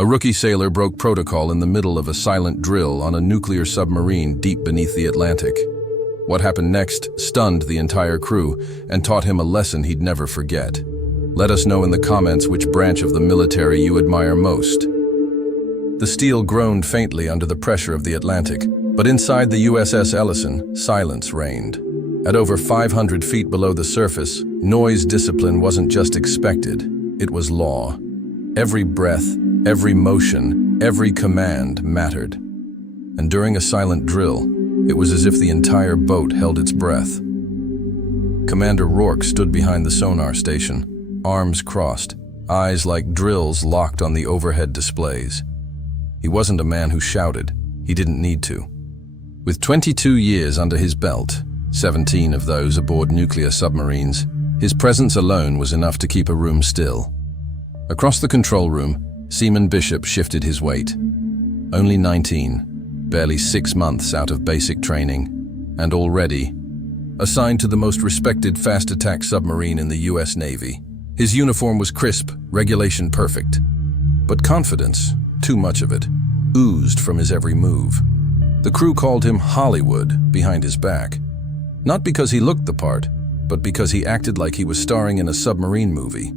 A rookie sailor broke protocol in the middle of a silent drill on a nuclear submarine deep beneath the Atlantic. What happened next stunned the entire crew and taught him a lesson he'd never forget. Let us know in the comments which branch of the military you admire most. The steel groaned faintly under the pressure of the Atlantic, but inside the USS Ellison, silence reigned. At over 500 feet below the surface, noise discipline wasn't just expected, it was law. Every breath, every motion, every command mattered. And during a silent drill, it was as if the entire boat held its breath. Commander Rourke stood behind the sonar station, arms crossed, eyes like drills locked on the overhead displays. He wasn't a man who shouted. He didn't need to. With 22 years under his belt, 17 of those aboard nuclear submarines, his presence alone was enough to keep a room still. Across the control room, Seaman Bishop shifted his weight. Only 19, barely 6 months out of basic training, and already assigned to the most respected fast attack submarine in the US Navy. His uniform was crisp, regulation perfect. But confidence, too much of it, oozed from his every move. The crew called him Hollywood behind his back. Not because he looked the part, but because he acted like he was starring in a submarine movie.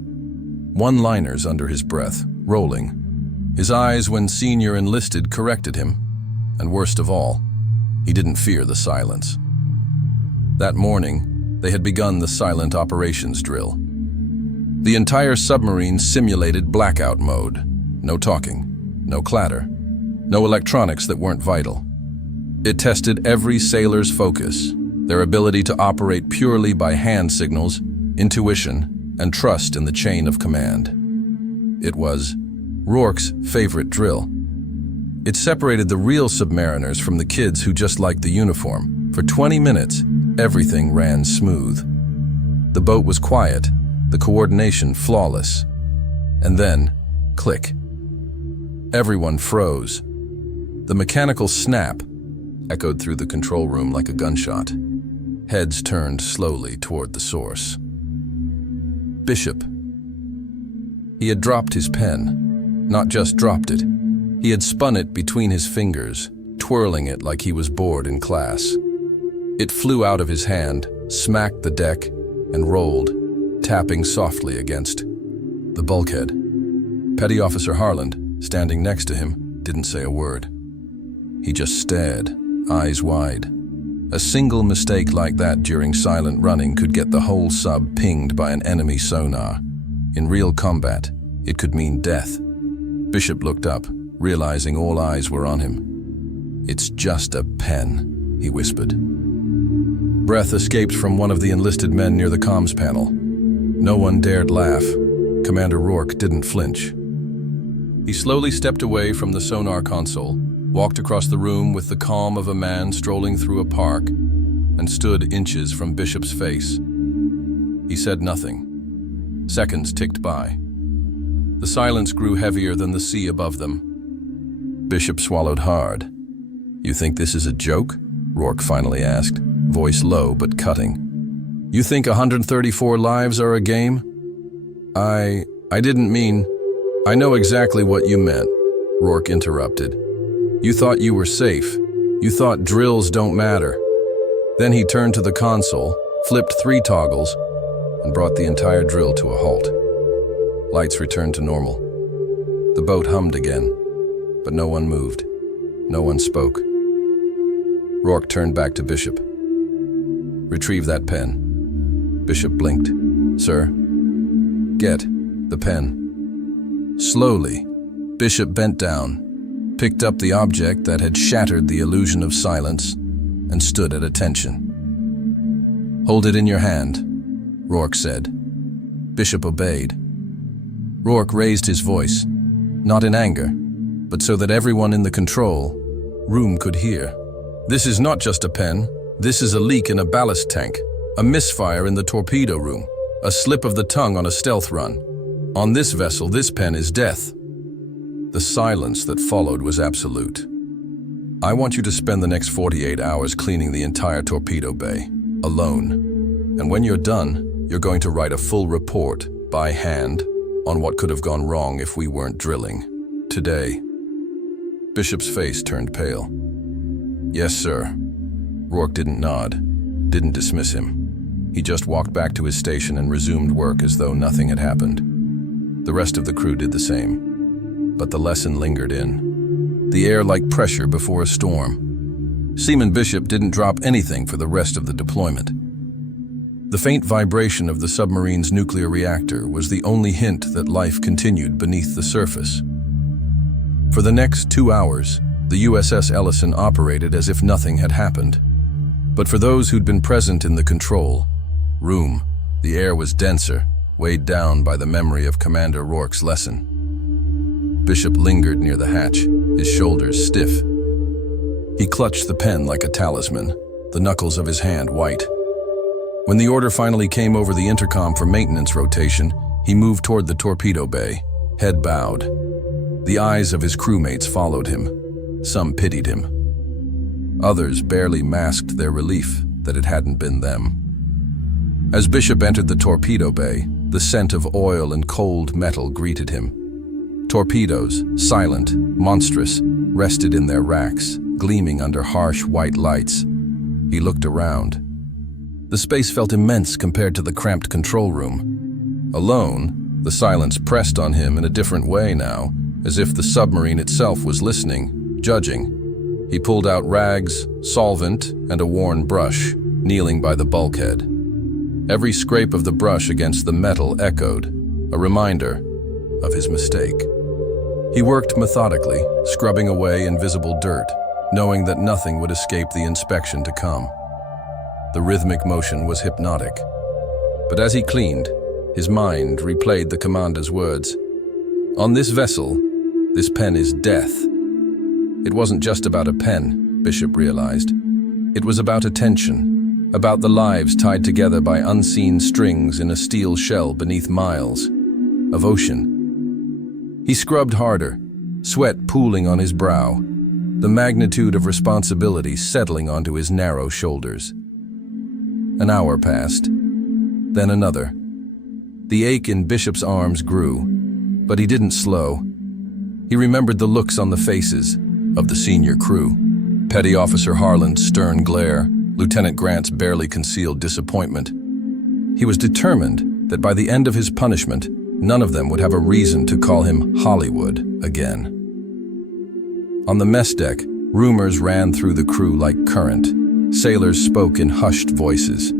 One-liners under his breath, rolling. His eyes when senior enlisted corrected him. And worst of all, he didn't fear the silence. That morning, they had begun the silent operations drill. The entire submarine simulated blackout mode. No talking, no clatter, no electronics that weren't vital. It tested every sailor's focus, their ability to operate purely by hand signals, intuition, and trust in the chain of command. It was Rourke's favorite drill. It separated the real submariners from the kids who just liked the uniform. For 20 minutes, everything ran smooth. The boat was quiet, the coordination flawless. And then, click. Everyone froze. The mechanical snap echoed through the control room like a gunshot. Heads turned slowly toward the source. Bishop. He had dropped his pen. Not just dropped it. He had spun it between his fingers, twirling it like he was bored in class. It flew out of his hand, smacked the deck, and rolled, tapping softly against the bulkhead. Petty Officer Harland, standing next to him, didn't say a word. He just stared, eyes wide. A single mistake like that during silent running could get the whole sub pinged by an enemy sonar. In real combat, it could mean death. Bishop looked up, realizing all eyes were on him. "It's just a pen," he whispered. Breath escaped from one of the enlisted men near the comms panel. No one dared laugh. Commander Rourke didn't flinch. He slowly stepped away from the sonar console, walked across the room with the calm of a man strolling through a park, and stood inches from Bishop's face. He said nothing. Seconds ticked by. The silence grew heavier than the sea above them. Bishop swallowed hard. "You think this is a joke?" Rourke finally asked, voice low but cutting. "You think 134 lives are a game?" I didn't mean..." "I know exactly what you meant," Rourke interrupted. "You thought you were safe. You thought drills don't matter." Then he turned to the console, flipped 3 toggles, and brought the entire drill to a halt. Lights returned to normal. The boat hummed again, but no one moved. No one spoke. Rourke turned back to Bishop. "Retrieve that pen." Bishop blinked. "Sir?" "Get the pen." Slowly, Bishop bent down, picked up the object that had shattered the illusion of silence, and stood at attention. "Hold it in your hand," Rourke said. Bishop obeyed. Rourke raised his voice, not in anger, but so that everyone in the control room could hear. "This is not just a pen. This is a leak in a ballast tank, a misfire in the torpedo room, a slip of the tongue on a stealth run. On this vessel, this pen is death." The silence that followed was absolute. "I want you to spend the next 48 hours cleaning the entire torpedo bay, alone. And when you're done, you're going to write a full report, by hand, on what could have gone wrong if we weren't drilling. today." Bishop's face turned pale. "Yes, sir." Rourke didn't nod, didn't dismiss him. He just walked back to his station and resumed work as though nothing had happened. The rest of the crew did the same. But the lesson lingered in the air like pressure before a storm. Seaman Bishop didn't drop anything for the rest of the deployment. The faint vibration of the submarine's nuclear reactor was the only hint that life continued beneath the surface. For the next 2 hours, the USS Ellison operated as if nothing had happened. But for those who'd been present in the control room, the air was denser, weighed down by the memory of Commander Rourke's lesson. Bishop lingered near the hatch, his shoulders stiff. He clutched the pen like a talisman, the knuckles of his hand white. When the order finally came over the intercom for maintenance rotation, he moved toward the torpedo bay, head bowed. The eyes of his crewmates followed him. Some pitied him. Others barely masked their relief that it hadn't been them. As Bishop entered the torpedo bay, the scent of oil and cold metal greeted him. Torpedoes, silent, monstrous, rested in their racks, gleaming under harsh white lights. He looked around. The space felt immense compared to the cramped control room. Alone, the silence pressed on him in a different way now, as if the submarine itself was listening, judging. He pulled out rags, solvent, and a worn brush, kneeling by the bulkhead. Every scrape of the brush against the metal echoed, a reminder of his mistake. He worked methodically, scrubbing away invisible dirt, knowing that nothing would escape the inspection to come. The rhythmic motion was hypnotic. But as he cleaned, his mind replayed the commander's words. On this vessel, this pen is death. It wasn't just about a pen, Bishop realized. It was about attention, about the lives tied together by unseen strings in a steel shell beneath miles of ocean. He scrubbed harder, sweat pooling on his brow, the magnitude of responsibility settling onto his narrow shoulders. An hour passed, then another. The ache in Bishop's arms grew, but he didn't slow. He remembered the looks on the faces of the senior crew. Petty Officer Harland's stern glare, Lieutenant Grant's barely concealed disappointment. He was determined that by the end of his punishment, none of them would have a reason to call him Hollywood again. On the mess deck, rumors ran through the crew like current. Sailors spoke in hushed voices.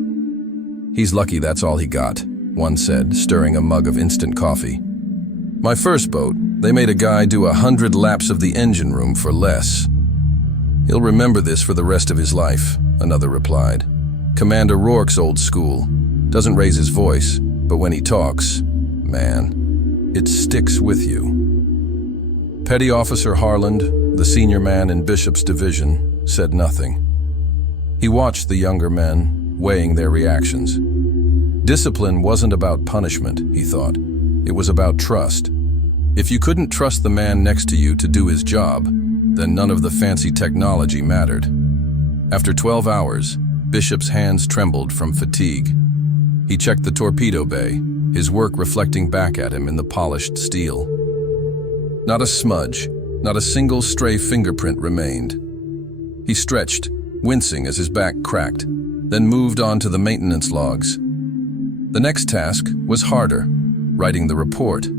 "He's lucky that's all he got," one said, stirring a mug of instant coffee. "My first boat, they made a guy do 100 laps of the engine room for less. He'll remember this for the rest of his life," another replied. "Commander Rourke's old school. Doesn't raise his voice, but when he talks, man, it sticks with you." Petty Officer Harland, the senior man in Bishop's division, said nothing. He watched the younger men, weighing their reactions. Discipline wasn't about punishment, he thought. It was about trust. If you couldn't trust the man next to you to do his job, then none of the fancy technology mattered. After 12 hours, Bishop's hands trembled from fatigue. He checked the torpedo bay, his work reflecting back at him in the polished steel. Not a smudge, not a single stray fingerprint remained. He stretched, wincing as his back cracked, then moved on to the maintenance logs. The next task was harder, writing the report.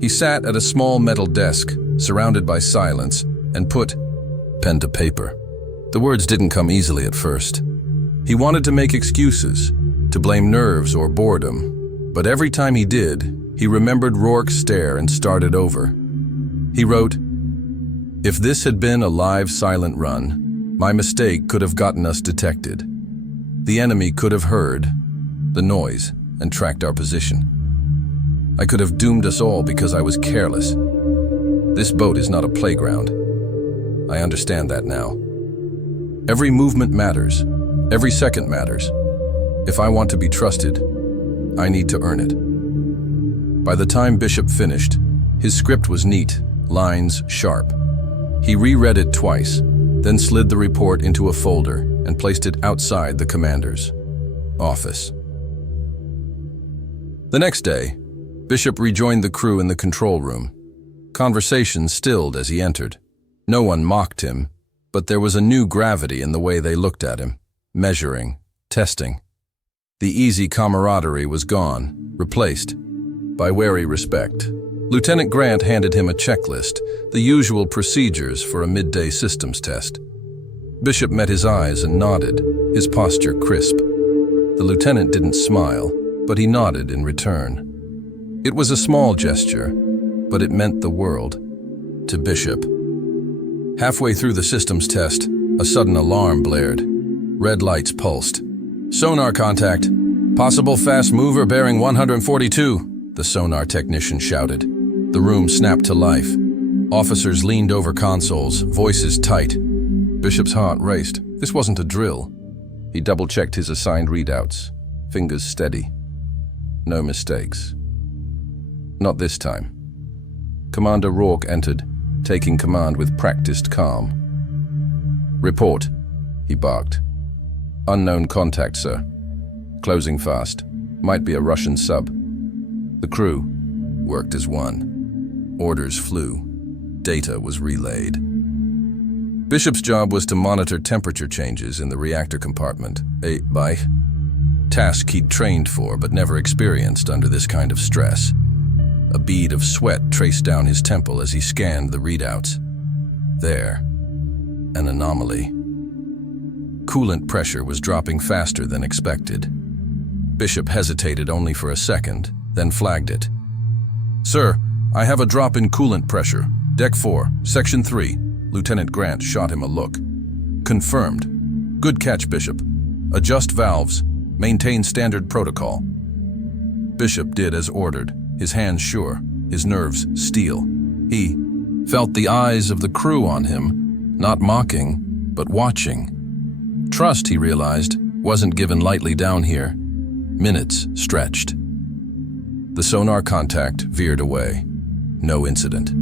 He sat at a small metal desk, surrounded by silence, and put pen to paper. The words didn't come easily at first. He wanted to make excuses, to blame nerves or boredom, but every time he did, he remembered Rourke's stare and started over. He wrote, "If this had been a live silent run, my mistake could have gotten us detected. The enemy could have heard the noise and tracked our position. I could have doomed us all because I was careless. This boat is not a playground. I understand that now. Every movement matters. Every second matters. If I want to be trusted, I need to earn it." By the time Bishop finished, his script was neat, lines sharp. He reread it twice, then slid the report into a folder and placed it outside the commander's office. The next day, Bishop rejoined the crew in the control room. Conversation stilled as he entered. No one mocked him, but there was a new gravity in the way they looked at him, measuring, testing. The easy camaraderie was gone, replaced by wary respect. Lieutenant Grant handed him a checklist, the usual procedures for a midday systems test. Bishop met his eyes and nodded, his posture crisp. The lieutenant didn't smile, but he nodded in return. It was a small gesture, but it meant the world to Bishop. Halfway through the systems test, a sudden alarm blared. Red lights pulsed. "Sonar contact. Possible fast mover bearing 142, the sonar technician shouted. The room snapped to life. Officers leaned over consoles, voices tight. Bishop's heart raced. This wasn't a drill. He double-checked his assigned readouts, fingers steady. No mistakes. Not this time. Commander Rourke entered, taking command with practiced calm. "Report," he barked. "Unknown contact, sir. Closing fast. Might be a Russian sub." The crew worked as one. Orders flew. Data was relayed. Bishop's job was to monitor temperature changes in the reactor compartment, a task he'd trained for but never experienced under this kind of stress. A bead of sweat traced down his temple as he scanned the readouts. There, an anomaly. Coolant pressure was dropping faster than expected. Bishop hesitated only for a second, then flagged it. "Sir, I have a drop in coolant pressure. Deck 4, Section 3. Lieutenant Grant shot him a look. "Confirmed. Good catch, Bishop. Adjust valves. Maintain standard protocol." Bishop did as ordered, his hands sure, his nerves steel. He felt the eyes of the crew on him, not mocking, but watching. Trust, he realized, wasn't given lightly down here. Minutes stretched. The sonar contact veered away. No incident.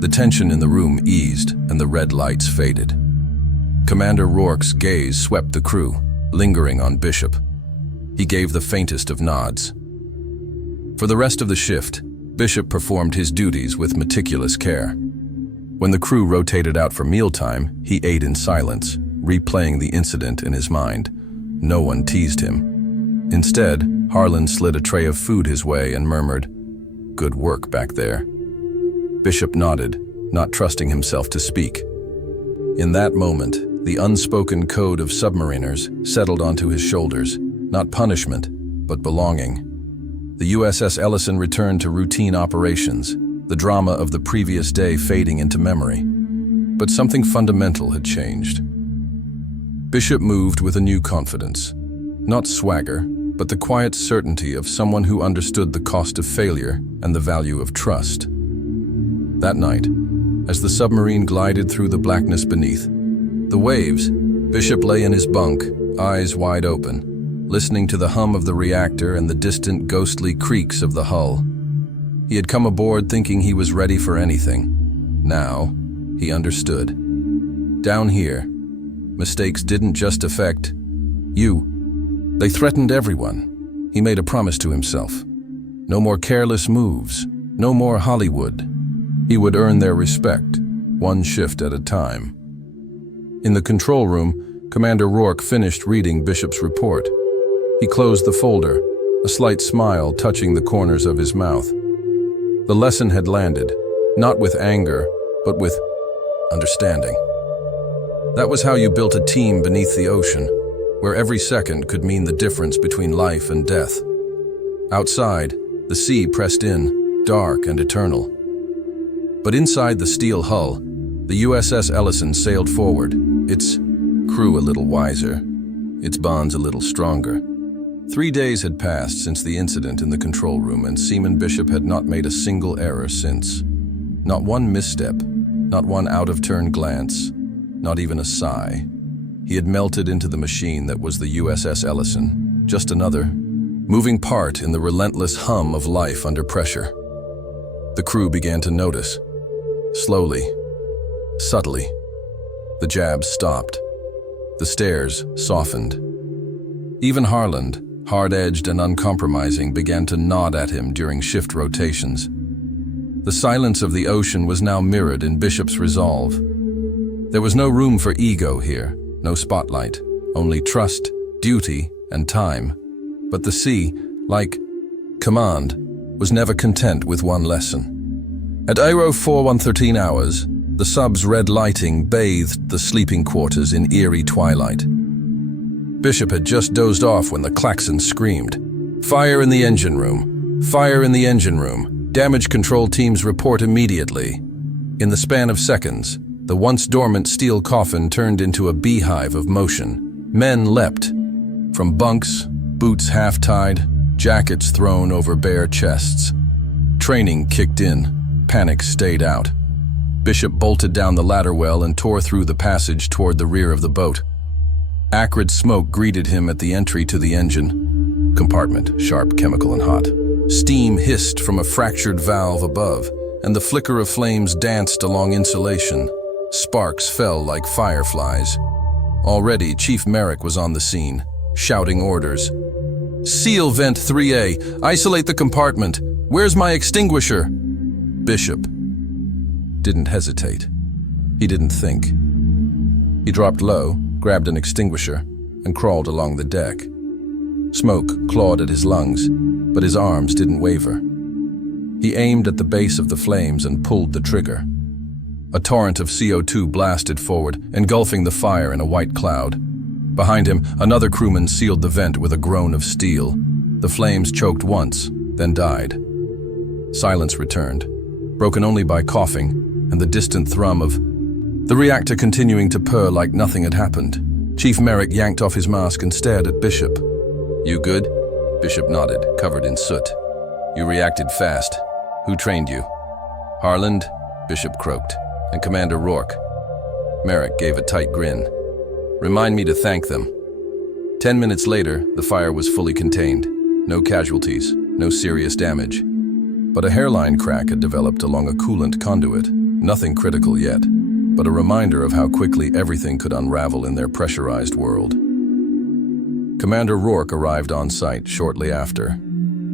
The tension in the room eased and the red lights faded. Commander Rourke's gaze swept the crew, lingering on Bishop. He gave the faintest of nods. For the rest of the shift, Bishop performed his duties with meticulous care. When the crew rotated out for mealtime, he ate in silence, replaying the incident in his mind. No one teased him. Instead, Harlan slid a tray of food his way and murmured, "Good work back there." Bishop nodded, not trusting himself to speak. In that moment, the unspoken code of submariners settled onto his shoulders, not punishment, but belonging. The USS Ellison returned to routine operations, the drama of the previous day fading into memory. But something fundamental had changed. Bishop moved with a new confidence. Not swagger, but the quiet certainty of someone who understood the cost of failure and the value of trust. That night, as the submarine glided through the blackness beneath the waves, Bishop lay in his bunk, eyes wide open, listening to the hum of the reactor and the distant ghostly creaks of the hull. He had come aboard thinking he was ready for anything. Now, he understood. Down here, mistakes didn't just affect you. They threatened everyone. He made a promise to himself. No more careless moves, no more Hollywood. He would earn their respect, one shift at a time. In the control room, Commander Rourke finished reading Bishop's report. He closed the folder, a slight smile touching the corners of his mouth. The lesson had landed, not with anger, but with understanding. That was how you built a team beneath the ocean, where every second could mean the difference between life and death. Outside, the sea pressed in, dark and eternal. But inside the steel hull, the USS Ellison sailed forward, its crew a little wiser, its bonds a little stronger. 3 days had passed since the incident in the control room, and Seaman Bishop had not made a single error since. Not one misstep, not one out-of-turn glance, not even a sigh. He had melted into the machine that was the USS Ellison, just another moving part in the relentless hum of life under pressure. The crew began to notice. Slowly, subtly, the jabs stopped. The stares softened. Even Harlan, hard-edged and uncompromising, began to nod at him during shift rotations. The silence of the ocean was now mirrored in Bishop's resolve. There was no room for ego here, no spotlight, only trust, duty, and time. But the sea, like command, was never content with one lesson. At Aero 4113 hours, the sub's red lighting bathed the sleeping quarters in eerie twilight. Bishop had just dozed off when the klaxon screamed, "Fire in the engine room! Fire in the engine room! Damage control teams report immediately." In the span of seconds, the once dormant steel coffin turned into a beehive of motion. Men leapt. From bunks, boots half-tied, jackets thrown over bare chests. Training kicked in, panic stayed out. Bishop bolted down the ladder well and tore through the passage toward the rear of the boat. Acrid smoke greeted him at the entry to the engine compartment, sharp, chemical, and hot. Steam hissed from a fractured valve above, and the flicker of flames danced along insulation. Sparks fell like fireflies. Already, Chief Merrick was on the scene, shouting orders. "Seal vent 3A, isolate the compartment. Where's my extinguisher?" Bishop didn't hesitate. He didn't think. He dropped low, grabbed an extinguisher, and crawled along the deck. Smoke clawed at his lungs, but his arms didn't waver. He aimed at the base of the flames and pulled the trigger. A torrent of CO2 blasted forward, engulfing the fire in a white cloud. Behind him, another crewman sealed the vent with a groan of steel. The flames choked once, then died. Silence returned, broken only by coughing and the distant thrum of the reactor continuing to purr like nothing had happened. Chief Merrick yanked off his mask and stared at Bishop. "You good?" Bishop nodded, covered in soot. "You reacted fast. Who trained you?" "Harland," Bishop croaked, "and Commander Rourke." Merrick gave a tight grin. "Remind me to thank them." 10 minutes later, the fire was fully contained. No casualties, no serious damage. But a hairline crack had developed along a coolant conduit. Nothing critical yet, but a reminder of how quickly everything could unravel in their pressurized world. Commander Rourke arrived on site shortly after.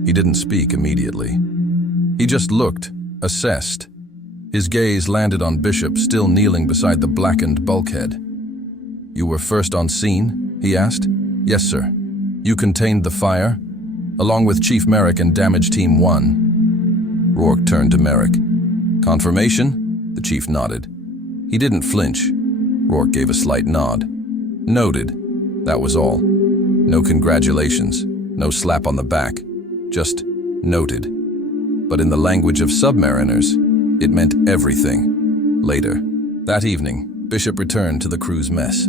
He didn't speak immediately. He just looked, assessed. His gaze landed on Bishop still kneeling beside the blackened bulkhead. "You were first on scene?" he asked. "Yes, sir." "You contained the fire?" "Along with Chief Merrick and Damage Team 1. Rourke turned to Merrick. "Confirmation?" The chief nodded. He didn't flinch. Rourke gave a slight nod. "Noted." That was all. No congratulations, no slap on the back, just noted. But in the language of submariners, it meant everything. Later, that evening, Bishop returned to the crew's mess.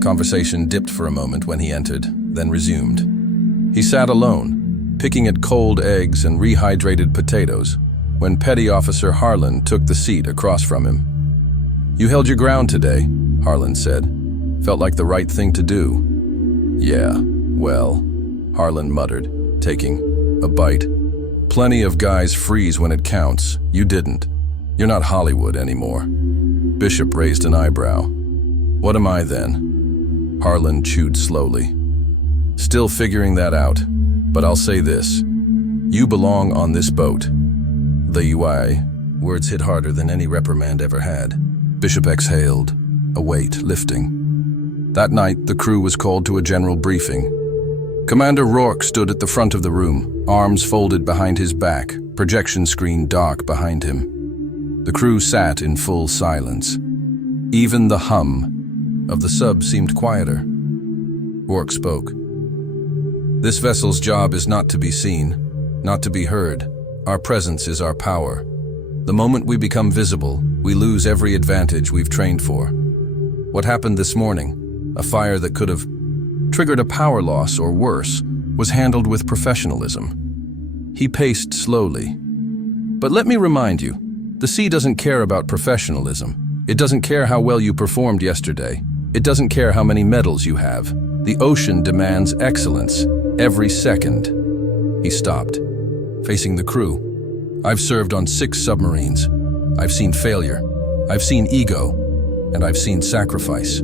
Conversation dipped for a moment when he entered, then resumed. He sat alone, picking at cold eggs and rehydrated potatoes, when Petty Officer Harlan took the seat across from him. "You held your ground today," Harlan said. "Felt like the right thing to do." "Yeah, well," Harlan muttered, taking a bite. "Plenty of guys freeze when it counts. You didn't. You're not Hollywood anymore." Bishop raised an eyebrow. "What am I then?" Harlan chewed slowly. "Still figuring that out, but I'll say this. You belong on this boat." The UI words hit harder than any reprimand ever had. Bishop exhaled, a weight lifting. That night, the crew was called to a general briefing. Commander Rourke stood at the front of the room, arms folded behind his back, projection screen dark behind him. The crew sat in full silence. Even the hum of the sub seemed quieter. Rourke spoke. "This vessel's job is not to be seen, not to be heard. Our presence is our power. The moment we become visible, we lose every advantage we've trained for. What happened this morning, a fire that could have triggered a power loss or worse, was handled with professionalism." He paced slowly. "But let me remind you, the sea doesn't care about professionalism. It doesn't care how well you performed yesterday. It doesn't care how many medals you have. The ocean demands excellence, every second." He stopped, facing the crew. "I've served on 6 submarines. I've seen failure. I've seen ego. And I've seen sacrifice.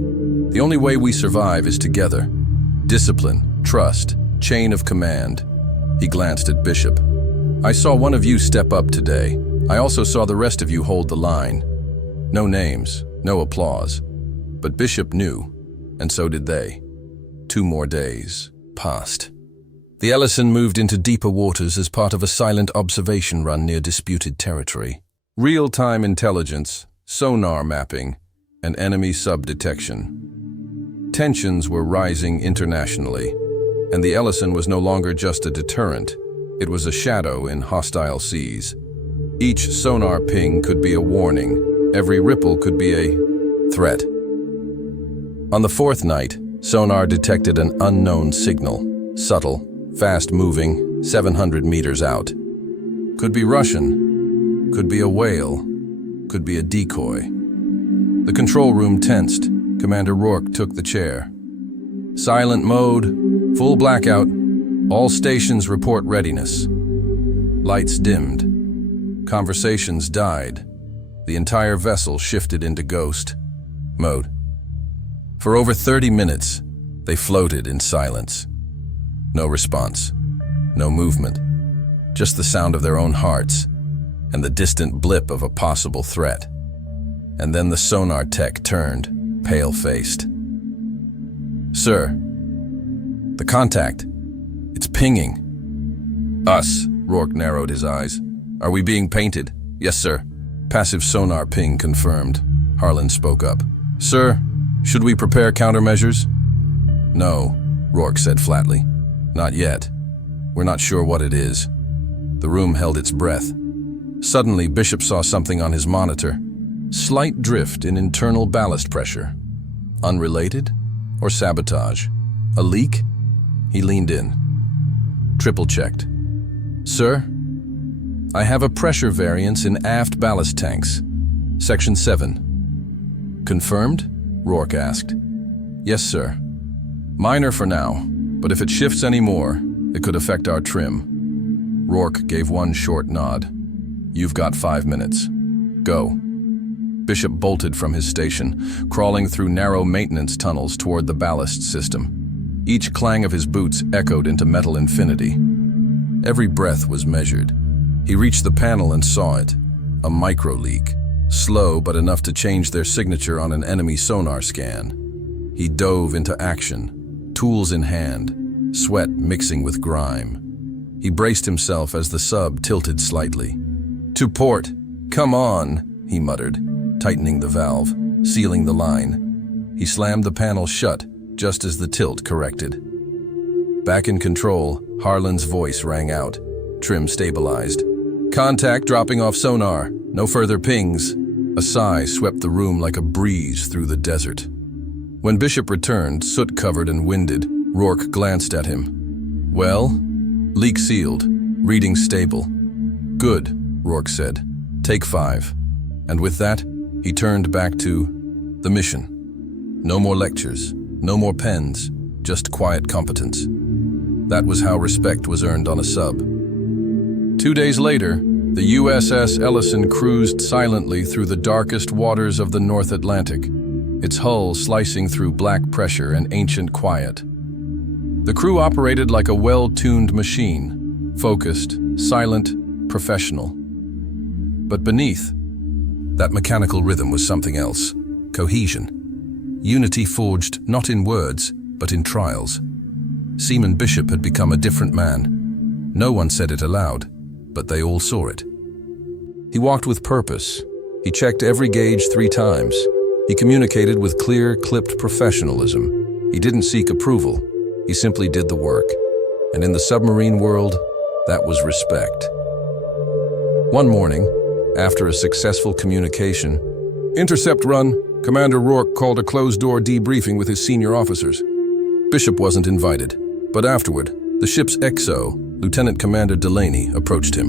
The only way we survive is together. Discipline, trust, chain of command." He glanced at Bishop. "I saw one of you step up today, I also saw the rest of you hold the line. No names, no applause. But Bishop knew, and so did they. 2 more days passed. The Ellison moved into deeper waters as part of a silent observation run near disputed territory. Real-time intelligence, sonar mapping, and enemy sub-detection. Tensions were rising internationally, and the Ellison was no longer just a deterrent. It was a shadow in hostile seas. Each sonar ping could be a warning. Every ripple could be a threat. On the 4th night, sonar detected an unknown signal, subtle, fast-moving, 700 meters out. Could be Russian, could be a whale, could be a decoy. The control room tensed. Commander Rourke took the chair. Silent mode, full blackout, all stations report readiness. Lights dimmed. Conversations died. The entire vessel shifted into ghost mode. For over 30 minutes, they floated in silence. No response, no movement, just the sound of their own hearts and the distant blip of a possible threat. And then the sonar tech turned, pale-faced. "Sir, the contact, it's pinging." "Us," Rourke narrowed his eyes. "Are we being painted?" "Yes, sir." Passive sonar ping confirmed. Harlan spoke up. "Sir, should we prepare countermeasures?" "No," Rourke said flatly. "Not yet. We're not sure what it is." The room held its breath. Suddenly, Bishop saw something on his monitor. Slight drift in internal ballast pressure. Unrelated? Or sabotage? A leak? He leaned in. Triple-checked. "Sir, I have a pressure variance in aft ballast tanks. Section 7. "Confirmed?" Rourke asked. "Yes, sir. Minor for now, but if it shifts any more, it could affect our trim." Rourke gave one short nod. "You've got 5 minutes. Go." Bishop bolted from his station, crawling through narrow maintenance tunnels toward the ballast system. Each clang of his boots echoed into metal infinity. Every breath was measured. He reached the panel and saw it. A micro-leak. Slow but enough to change their signature on an enemy sonar scan. He dove into action, tools in hand, sweat mixing with grime. He braced himself as the sub tilted slightly. "To port! Come on!" he muttered, tightening the valve, sealing the line. He slammed the panel shut just as the tilt corrected. Back in control, Harlan's voice rang out. Trim stabilized. "Contact dropping off sonar. No further pings." A sigh swept the room like a breeze through the desert. When Bishop returned, soot-covered and winded, Rourke glanced at him. "Well?" "Leak sealed. Reading stable." "Good," Rourke said. "Take 5. And with that, he turned back to the mission. No more lectures, no more pens, just quiet competence. That was how respect was earned on a sub. 2 days later, the USS Ellison cruised silently through the darkest waters of the North Atlantic, its hull slicing through black pressure and ancient quiet. The crew operated like a well-tuned machine, focused, silent, professional. But beneath, that mechanical rhythm was something else. Cohesion. Unity forged not in words, but in trials. Seaman Bishop had become a different man. No one said it aloud, but they all saw it. He walked with purpose. He checked every gauge 3 times. He communicated with clear, clipped professionalism. He didn't seek approval. He simply did the work. And in the submarine world, that was respect. One morning, after a successful communication, "Intercept run," Commander Rourke called a closed-door debriefing with his senior officers. Bishop wasn't invited, but afterward, the ship's XO, Lieutenant Commander Delaney, approached him.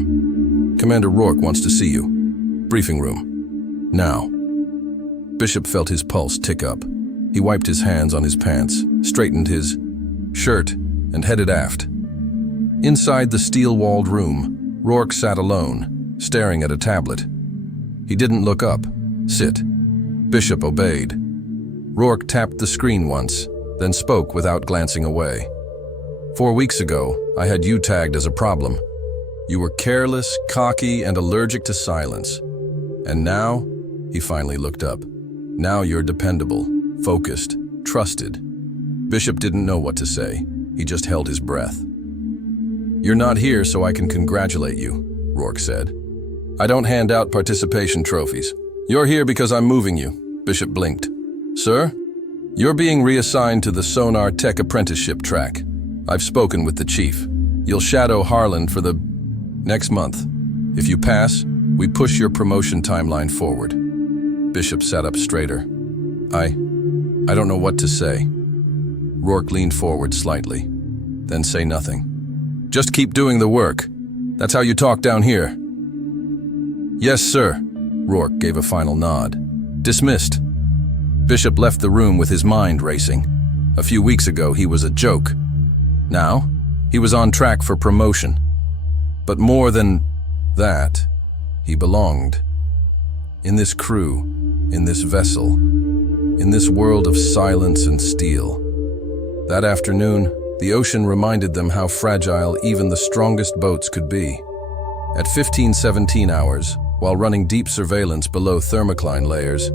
"Commander Rourke wants to see you. Briefing room. Now." Bishop felt his pulse tick up. He wiped his hands on his pants, straightened his shirt, and headed aft. Inside the steel-walled room, Rourke sat alone, staring at a tablet. He didn't look up. "Sit." Bishop obeyed. Rourke tapped the screen once, then spoke without glancing away. "4 weeks ago, I had you tagged as a problem. You were careless, cocky, and allergic to silence. And now, he finally looked up. Now you're dependable, focused, trusted. Bishop didn't know what to say. He just held his breath. You're not here so I can congratulate you, Rourke said. I don't hand out participation trophies. You're here because I'm moving you, Bishop blinked. Sir, you're being reassigned to the Sonar Tech Apprenticeship track. I've spoken with the chief. You'll shadow Harlan for the next month. If you pass, we push your promotion timeline forward. Bishop sat up straighter. I don't know what to say. Rourke leaned forward slightly. Then say nothing. Just keep doing the work. That's how you talk down here. Yes, sir. Rourke gave a final nod. Dismissed. Bishop left the room with his mind racing. A few weeks ago, he was a joke. Now, he was on track for promotion. But more than that, he belonged. In this crew, in this vessel, in this world of silence and steel. That afternoon, the ocean reminded them how fragile even the strongest boats could be. At 15-17 hours, while running deep surveillance below thermocline layers,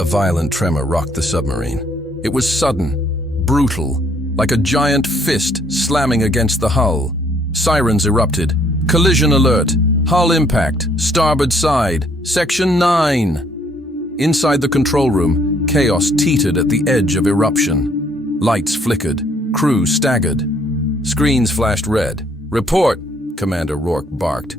a violent tremor rocked the submarine. It was sudden, brutal, like a giant fist slamming against the hull. Sirens erupted. Collision alert. Hull impact. Starboard side. Section 9. Inside the control room, chaos teetered at the edge of eruption. Lights flickered. Crew staggered. Screens flashed red. Report, Commander Rourke barked.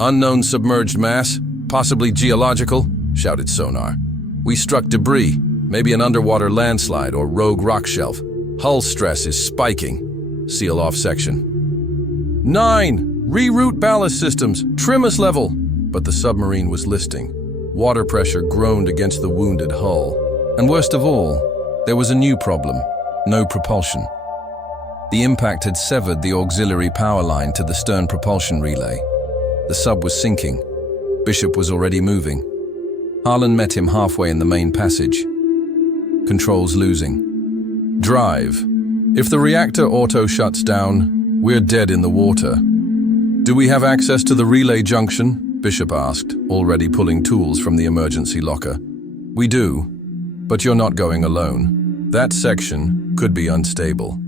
Unknown submerged mass, possibly geological, shouted Sonar. We struck debris, maybe an underwater landslide or rogue rock shelf. Hull stress is spiking. Seal off section. 9. Reroute ballast systems. Trim us level. But the submarine was listing. Water pressure groaned against the wounded hull. And worst of all, there was a new problem. No propulsion. The impact had severed the auxiliary power line to the stern propulsion relay. The sub was sinking. Bishop was already moving. Harlan met him halfway in the main passage. Controls losing. Drive. If the reactor auto shuts down, we're dead in the water. Do we have access to the relay junction? Bishop asked, already pulling tools from the emergency locker. We do, but you're not going alone. That section could be unstable.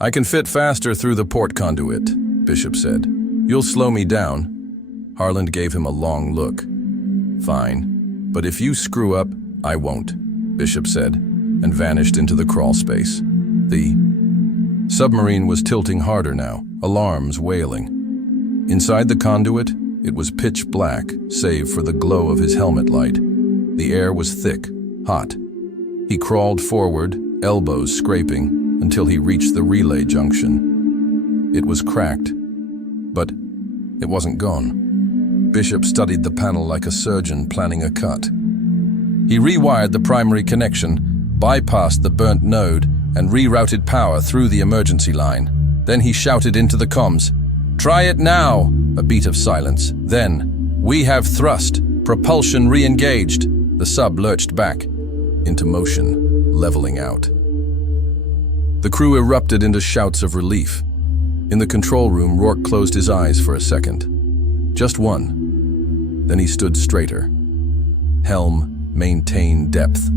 I can fit faster through the port conduit, Bishop said. You'll slow me down. Harlan gave him a long look. Fine, but if you screw up, I won't, Bishop said, and vanished into the crawl space. The submarine was tilting harder now, alarms wailing. Inside the conduit, it was pitch black, save for the glow of his helmet light. The air was thick, hot. He crawled forward, elbows scraping, until he reached the relay junction. It was cracked, but it wasn't gone. Bishop studied the panel like a surgeon planning a cut. He rewired the primary connection, bypassed the burnt node, and rerouted power through the emergency line. Then he shouted into the comms, "Try it now!" A beat of silence. Then, "We have thrust. Propulsion re-engaged." The sub lurched back into motion, leveling out. The crew erupted into shouts of relief. In the control room, Rourke closed his eyes for a second. Just one. Then he stood straighter. Helm, maintain depth.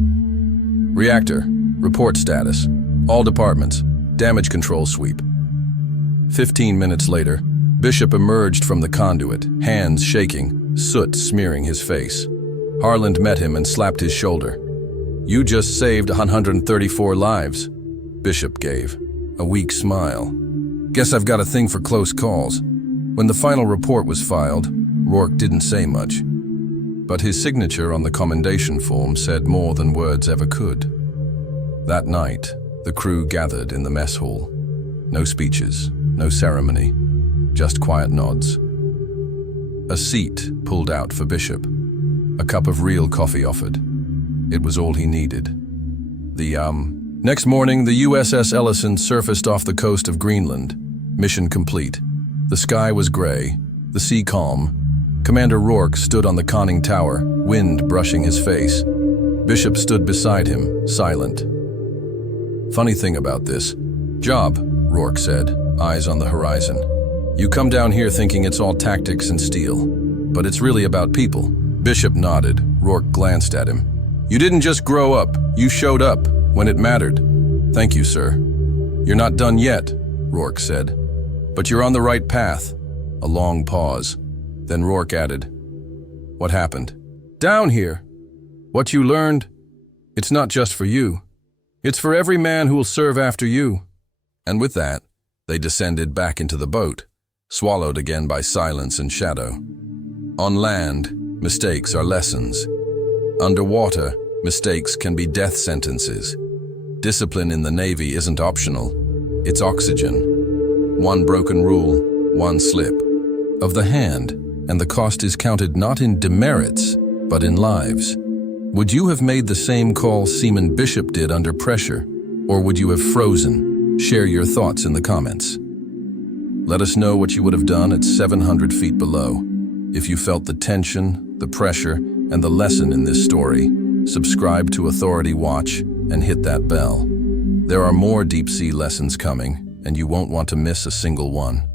Reactor, report status. All departments, damage control sweep. 15 minutes later, Bishop emerged from the conduit, hands shaking, soot smearing his face. Harlan met him and slapped his shoulder. "You just saved 134 lives." Bishop gave a weak smile. "Guess I've got a thing for close calls." When the final report was filed, Rourke didn't say much. But his signature on the commendation form said more than words ever could. That night, the crew gathered in the mess hall. No speeches, no ceremony, just quiet nods. A seat pulled out for Bishop. A cup of real coffee offered. It was all he needed. Next morning, the USS Ellison surfaced off the coast of Greenland. Mission complete. The sky was gray, the sea calm. Commander Rourke stood on the conning tower, wind brushing his face. Bishop stood beside him, silent. "Funny thing about this. Job," Rourke said, eyes on the horizon. You come down here thinking it's all tactics and steel, but it's really about people. Bishop nodded. Rourke glanced at him. You didn't just grow up, you showed up when it mattered. Thank you, sir. You're not done yet, Rourke said, but you're on the right path. A long pause. Then Rourke added, What happened? Down here. What you learned, it's not just for you. It's for every man who will serve after you. And with that, they descended back into the boat, swallowed again by silence and shadow. On land, mistakes are lessons. Underwater, mistakes can be death sentences. Discipline in the Navy isn't optional. It's oxygen. One broken rule, one slip of the hand, and the cost is counted not in demerits, but in lives. Would you have made the same call Seaman Bishop did under pressure, or would you have frozen? Share your thoughts in the comments. Let us know what you would have done at 700 feet below. If you felt the tension, the pressure, and the lesson in this story, subscribe to Authority Watch and hit that bell. There are more deep-sea lessons coming, and you won't want to miss a single one.